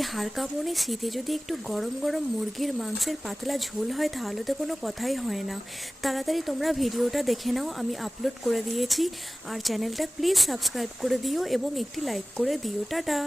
এই হাড় কাঁপুনি শীতে যদি একটু গরম গরম মুরগির মাংসের পাতলা ঝোল হয় তাহলে তো কোনো কথাই হয় না। তাড়াতাড়ি তোমরা ভিডিওটা দেখে নাও, আমি আপলোড করে দিয়েছি। আর চ্যানেলটা প্লিজ সাবস্ক্রাইব করে দিও এবং একটি লাইক করে দিও। টাটা।